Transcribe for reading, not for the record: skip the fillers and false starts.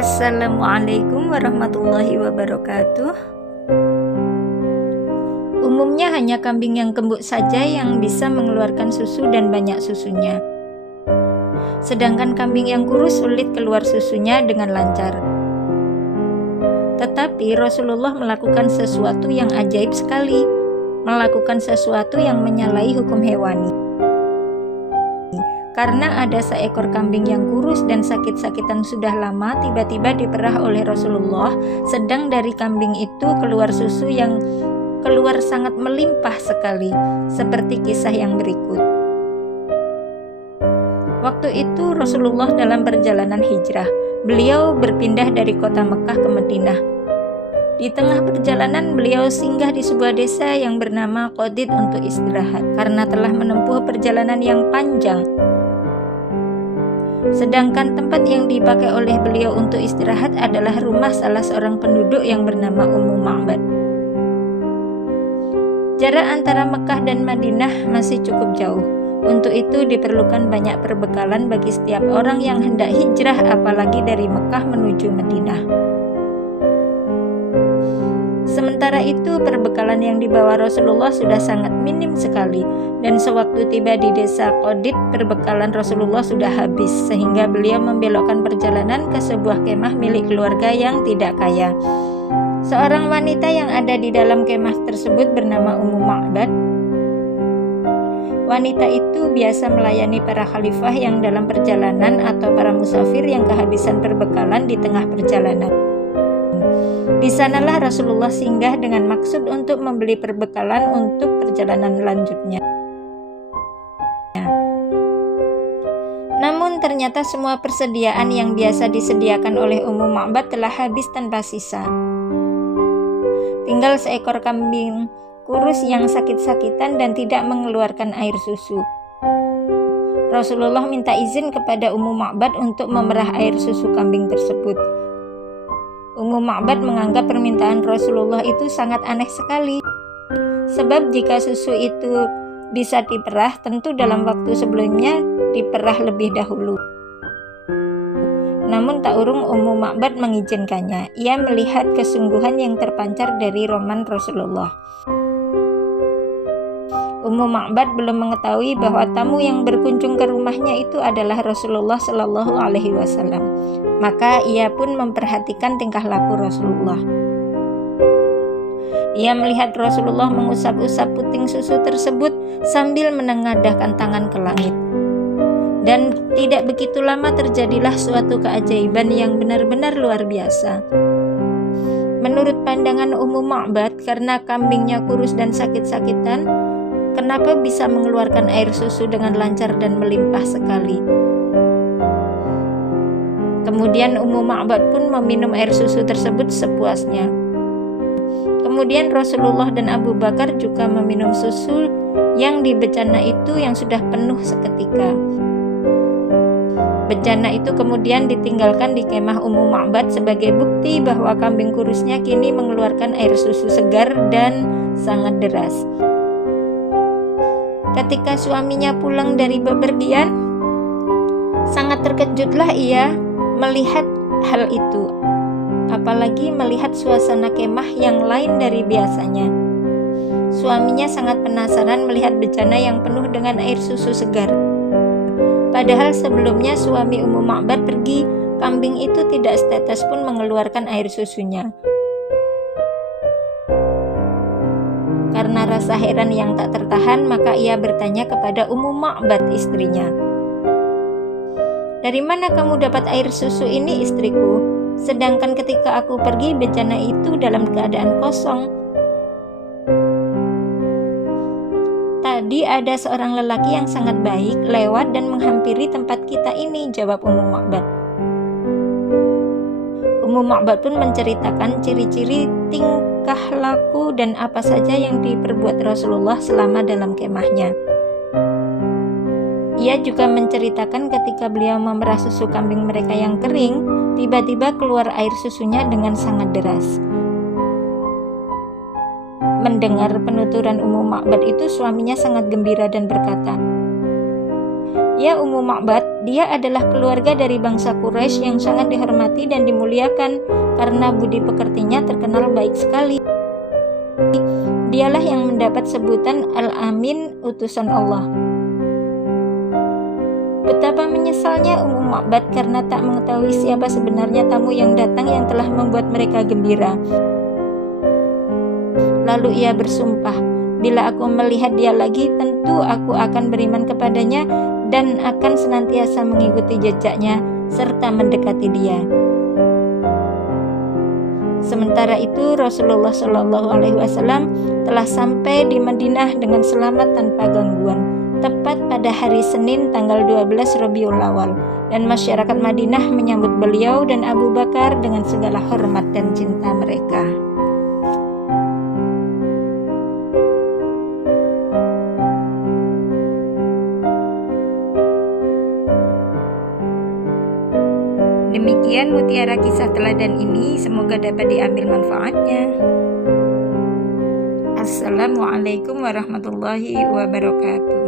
Assalamualaikum warahmatullahi wabarakatuh. Umumnya hanya kambing yang kembuk saja yang bisa mengeluarkan susu dan banyak susunya. Sedangkan kambing yang kurus sulit keluar susunya dengan lancar. Tetapi Rasulullah melakukan sesuatu yang ajaib sekali, melakukan sesuatu yang menyalahi hukum hewani. Karena ada seekor kambing yang kurus dan sakit-sakitan sudah lama, tiba-tiba diperah oleh Rasulullah, sedang dari kambing itu keluar susu yang keluar sangat melimpah sekali, seperti kisah yang berikut. Waktu itu Rasulullah dalam perjalanan hijrah. Beliau berpindah dari kota Mekah ke Madinah. Di tengah perjalanan beliau singgah di sebuah desa yang bernama Qadid untuk istirahat, karena telah menempuh perjalanan yang panjang. Sedangkan tempat yang dipakai oleh beliau untuk istirahat adalah rumah salah seorang penduduk yang bernama Ummu Ma'bad. Jarak antara Mekah dan Madinah masih cukup jauh. Untuk itu diperlukan banyak perbekalan bagi setiap orang yang hendak hijrah, apalagi dari Mekah menuju Madinah. Sementara itu perbekalan yang dibawa Rasulullah sudah sangat minim sekali, dan sewaktu tiba di desa Qadid perbekalan Rasulullah sudah habis, sehingga beliau membelokkan perjalanan ke sebuah kemah milik keluarga yang tidak kaya. Seorang wanita yang ada di dalam kemah tersebut bernama Ummu Ma'bad. Wanita itu biasa melayani para khalifah yang dalam perjalanan atau para musafir yang kehabisan perbekalan di tengah perjalanan. Di sanalah Rasulullah singgah dengan maksud untuk membeli perbekalan untuk perjalanan lanjutnya. Namun ternyata semua persediaan yang biasa disediakan oleh Ummu Ma'bad telah habis tanpa sisa. Tinggal seekor kambing kurus yang sakit-sakitan dan tidak mengeluarkan air susu. Rasulullah minta izin kepada Ummu Ma'bad untuk memerah air susu kambing tersebut. Ummu Ma'bad menganggap permintaan Rasulullah itu sangat aneh sekali. Sebab jika susu itu bisa diperah, tentu dalam waktu sebelumnya diperah lebih dahulu. Namun tak urung Ummu Ma'bad mengizinkannya. Ia melihat kesungguhan yang terpancar dari roman Rasulullah. Ummu Ma'bad belum mengetahui bahwa tamu yang berkunjung ke rumahnya itu adalah Rasulullah Shallallahu Alaihi Wasallam. Maka ia pun memperhatikan tingkah laku Rasulullah. Ia melihat Rasulullah mengusap-usap puting susu tersebut sambil menengadahkan tangan ke langit. Dan tidak begitu lama terjadilah suatu keajaiban yang benar-benar luar biasa. Menurut pandangan Ummu Ma'bad, karena kambingnya kurus dan sakit-sakitan, kenapa bisa mengeluarkan air susu dengan lancar dan melimpah sekali? Kemudian Ummu Ma'bad pun meminum air susu tersebut sepuasnya. Kemudian Rasulullah dan Abu Bakar juga meminum susu yang di bejana itu yang sudah penuh seketika. Bejana itu kemudian ditinggalkan di kemah Ummu Ma'bad sebagai bukti bahwa kambing kurusnya kini mengeluarkan air susu segar dan sangat deras. Ketika suaminya pulang dari bepergian, sangat terkejutlah ia melihat hal itu, apalagi melihat suasana kemah yang lain dari biasanya. Suaminya sangat penasaran melihat bejana yang penuh dengan air susu segar. Padahal sebelumnya suami Ummu Ma'bad pergi, kambing itu tidak setetes pun mengeluarkan air susunya. Karena rasa heran yang tak tertahan, maka ia bertanya kepada Ummu Ma'bad istrinya, "Dari mana kamu dapat air susu ini, istriku? Sedangkan ketika aku pergi, bejana itu dalam keadaan kosong." "Tadi ada seorang lelaki yang sangat baik lewat dan menghampiri tempat kita ini," jawab Ummu Ma'bad. Ummu Ma'bad pun menceritakan ciri-ciri tingkah laku dan apa saja yang diperbuat Rasulullah selama dalam kemahnya. Ia juga menceritakan ketika beliau memerah susu kambing mereka yang kering, tiba-tiba keluar air susunya dengan sangat deras. Mendengar penuturan Ummu Ma'bad itu, suaminya sangat gembira dan berkata, Ya Ummu Ma'bad, dia adalah keluarga dari bangsa Quraisy yang sangat dihormati dan dimuliakan karena budi pekertinya terkenal baik sekali. Dialah yang mendapat sebutan Al-Amin, utusan Allah. Betapa menyesalnya Ummu Ma'bad karena tak mengetahui siapa sebenarnya tamu yang datang yang telah membuat mereka gembira. Lalu ia bersumpah, bila aku melihat dia lagi, tentu aku akan beriman kepadanya dan akan senantiasa mengikuti jejaknya serta mendekati dia. Sementara itu Rasulullah SAW telah sampai di Madinah dengan selamat tanpa gangguan, tepat pada hari Senin tanggal 12 Rabiul Awal, dan masyarakat Madinah menyambut beliau dan Abu Bakar dengan segala hormat dan cinta mereka. Demikian mutiara kisah teladan ini, semoga dapat diambil manfaatnya. Assalamualaikum warahmatullahi wabarakatuh.